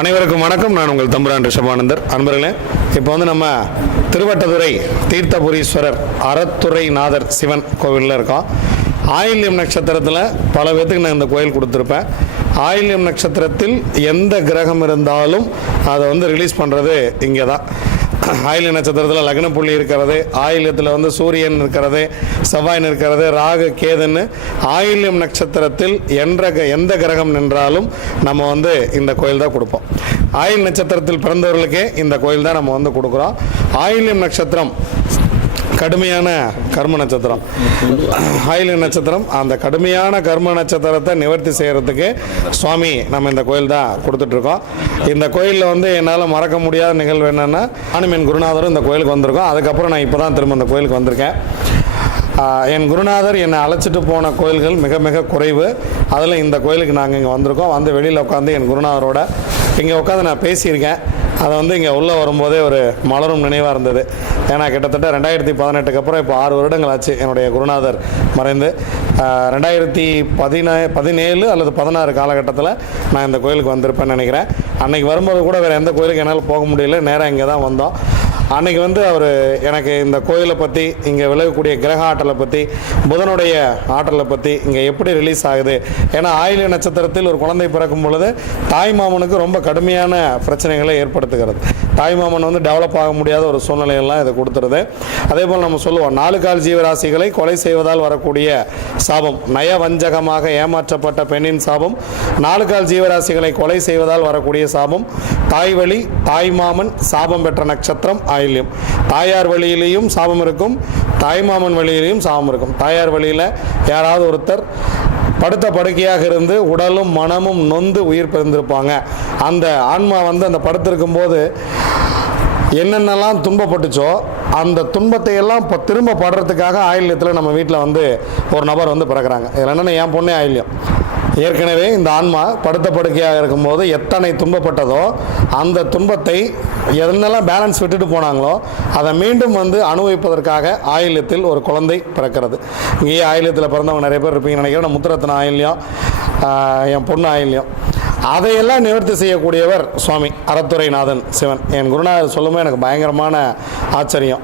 அனைவருக்கும் வணக்கம். நான் உங்கள் தம்புரான் ரிஷபானந்தர். அன்பர்களே இப்போ வந்து நம்ம திருவட்டதுறை தீர்த்தபுரீஸ்வரர் அறத்துறைநாதர் சிவன் கோவிலில் இருக்கோம். ஆயில்யம் நட்சத்திரத்தில் பல பேர்த்துக்கு நான் இந்த கோயில் கொடுத்துருப்பேன். ஆயில்யம் நட்சத்திரத்தில் எந்த கிரகம் இருந்தாலும் அதை வந்து ரிலீஸ் பண்ணுறது இங்கே தான் ஆயில் நட்சத்திரத்தில் லக்ன புள்ளி இருக்கிறது ஆயில்யத்தில் வந்து சூரியன் இருக்கிறது செவ்வாய் இருக்கிறது ராகு கேதுன்னு ஆயில்யம் நட்சத்திரத்தில் என்ற க- எந்த கிரகம் நின்றாலும் நம்ம வந்து இந்த கோயில் தான் கொடுப்போம். ஆயில் நட்சத்திரத்தில் பிறந்தவர்களுக்கே இந்த கோயில் தான் நம்ம வந்து கொடுக்குறோம். ஆயில்யம் நட்சத்திரம் கடுமையான கர்ம நட்சத்திரம். ஆயில் நட்சத்திரம். அந்த கடுமையான கர்ம நட்சத்திரத்தை நிவர்த்தி செய்கிறதுக்கு சுவாமி நம்ம இந்த கோயில் தான் கொடுத்துட்ருக்கோம். இந்த கோயிலில் வந்து என்னால் மறக்க முடியாத நிகழ்வு என்னென்னா நானும் என் குருநாதரும் இந்த கோயிலுக்கு வந்திருக்கோம். அதுக்கப்புறம் நான் இப்போ தான் திரும்ப இந்த கோயிலுக்கு வந்திருக்கேன். என் குருநாதர் என்னை அழைச்சிட்டு போன கோயில்கள் மிக மிக குறைவு. அதில் இந்த கோயிலுக்கு நாங்கள் இங்கே வந்திருக்கோம். வந்து வெளியில் உட்காந்து என் குருநாதரோட இங்கே உட்காந்து நான் பேசியிருக்கேன். அதை வந்து இங்கே உள்ளே வரும்போதே ஒரு மலரும் நினைவாக இருந்தது. ஏன்னா கிட்டத்தட்ட ரெண்டாயிரத்தி பதினெட்டுக்கு அப்புறம் இப்போ ஆறு வருடங்கள் ஆச்சு என்னுடைய குருநாதர் மறைந்து. ரெண்டாயிரத்தி பதினா பதினேழு அல்லது பதினாறு காலகட்டத்தில் நான் இந்த கோயிலுக்கு வந்திருப்பேன்னு நினைக்கிறேன். அன்றைக்கி வரும்போது கூட வேறு எந்த கோயிலுக்கு என்னால் போக முடியல நேராக இங்கே தான் வந்தோம். அன்றைக்கி வந்து அவர் எனக்கு இந்த கோயிலை பற்றி இங்கே விலகக்கூடிய கிரக ஆற்றலை பற்றி புதனுடைய ஆற்றலை பற்றி இங்கே எப்படி ரிலீஸ் ஆகுது? ஏன்னா ஆயில்ய நட்சத்திரத்தில் ஒரு குழந்தை பிறக்கும் பொழுது தாய் மாமனுக்கு ரொம்ப கடுமையான பிரச்சனைகளை ஏற்படுத்துகிறது. தாய்மாமன் வந்து டெவலப் ஆக முடியாத ஒரு சூழ்நிலையெல்லாம் இதை கொடுத்துருது. அதே போல் நம்ம சொல்லுவோம் நாலு கால் ஜீவராசிகளை கொலை செய்வதால் வரக்கூடிய சாபம் நயவஞ்சகமாக ஏமாற்றப்பட்ட பெண்ணின் சாபம் நாலு கால் ஜீவராசிகளை கொலை செய்வதால் வரக்கூடிய சாபம் தாய் வழி தாய்மாமன் சாபம் பெற்ற நட்சத்திரம் ஆயில்யம். தாயார் வழியிலேயும் சாபம் இருக்கும் தாய்மாமன் வழியிலையும் சாபம் இருக்கும். தாயார் வழியில் யாராவது ஒருத்தர் படுத்த படுக்கையாக இருந்து உடலும் மனமும் நொந்து உயிர் பிறந்திருப்பாங்க அந்த ஆன்மா வந்து அந்த படுத்திருக்கும் போது என்னென்னலாம் துன்பப்பட்டுச்சோ அந்த துன்பத்தை எல்லாம் இப்போ திரும்ப படுறதுக்காக ஆயில்யத்தில் நம்ம வீட்டில் வந்து ஒரு நபர் வந்து பிறக்கிறாங்க. இதில் என்னென்ன என் பொண்ணே ஆயில்யம். ஏற்கனவே இந்த ஆன்மா படுத்த படுக்கையாக இருக்கும்போது எத்தனை துன்பப்பட்டதோ அந்த துன்பத்தை என்னெல்லாம் பேலன்ஸ் விட்டுட்டு போனாங்களோ அதை மீண்டும் வந்து அனுபவிப்பதற்காக ஆயில்யத்தில் ஒரு குழந்தை பிறக்கிறது. இங்கேயே ஆயில்யத்தில் பிறந்தவங்க நிறைய பேர் இருப்பீங்கன்னு நினைக்கிறேன். முத்துரத்தின ஆயில்யம் என் பொண்ணு ஆயில்யம். அதையெல்லாம் நிவர்த்தி செய்யக்கூடியவர் சுவாமி அறத்துறைநாதன் சிவன். என் குருநாதர் சொல்லும்போது எனக்கு பயங்கரமான ஆச்சரியம்.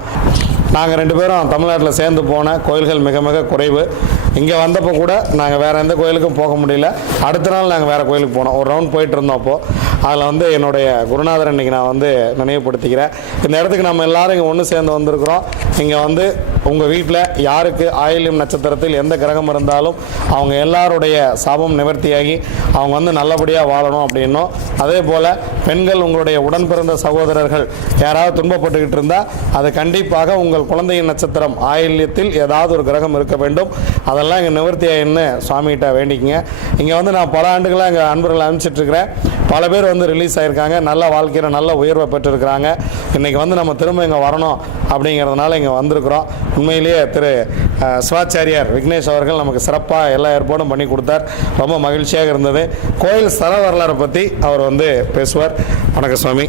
நாங்கள் ரெண்டு பேரும் தமிழ்நாட்டில் சேர்ந்து போன கோயில்கள் மிக மிக குறைவு. இங்கே வந்தப்போ கூட நாங்கள் வேறு எந்த கோயிலுக்கும் போக முடியல. அடுத்த நாள் நாங்கள் வேறு கோயிலுக்கு போனோம். ஒரு ரவுண்ட் போயிட்டு இருந்தோம் அப்போது அதில் வந்து என்னுடைய குருநாதர் இன்றைக்கி நான் வந்து நினைவுபடுத்திக்கிறேன். இந்த இடத்துக்கு நம்ம எல்லாரும் இங்கே ஒன்று சேர்ந்து வந்திருக்கிறோம். இங்கே வந்து உங்கள் வீட்டில் யாருக்கு ஆயில்யம் நட்சத்திரத்தில் எந்த கிரகம் இருந்தாலும் அவங்க எல்லாருடைய சாபம் நிவர்த்தியாகி அவங்க வந்து நல்லபடியாக வாழணும் அப்படின்னும் அதே போல் பெண்கள் உங்களுடைய உடன் பிறந்த சகோதரர்கள் யாராவது துன்பப்பட்டுக்கிட்டு இருந்தால் அது கண்டிப்பாக உங்கள் குழந்தையின் நட்சத்திரம் ஆயில்யத்தில் ஏதாவது ஒரு கிரகம் இருக்க வேண்டும். அதெல்லாம் இங்கே நிவர்த்தியாயின்னு சுவாமிகிட்ட வேண்டிக்கங்க. இங்கே வந்து நான் பல ஆண்டுகளாக எங்கள் அன்பர்களை அனுப்பிச்சிட்ருக்கிறேன் பல பேர் வந்து ரிலீஸ் ஆகியிருக்காங்க நல்ல வாழ்க்கையில் நல்ல உயர்வை பெற்றிருக்கிறாங்க. இன்றைக்கி வந்து நம்ம திரும்ப இங்கே வரணும் அப்படிங்கிறதுனால இங்கே வந்திருக்கிறோம். உண்மையிலேயே திரு சிவாச்சாரியார் விக்னேஷ் அவர்கள் நமக்கு சிறப்பாக எல்லா ஏற்பாடும் பண்ணி கொடுத்தார். ரொம்ப மகிழ்ச்சியாக இருந்தது. கோயில் ஸ்தல வரலாறை பற்றி அவர் வந்து பேசுவார். வணக்கம் சுவாமி.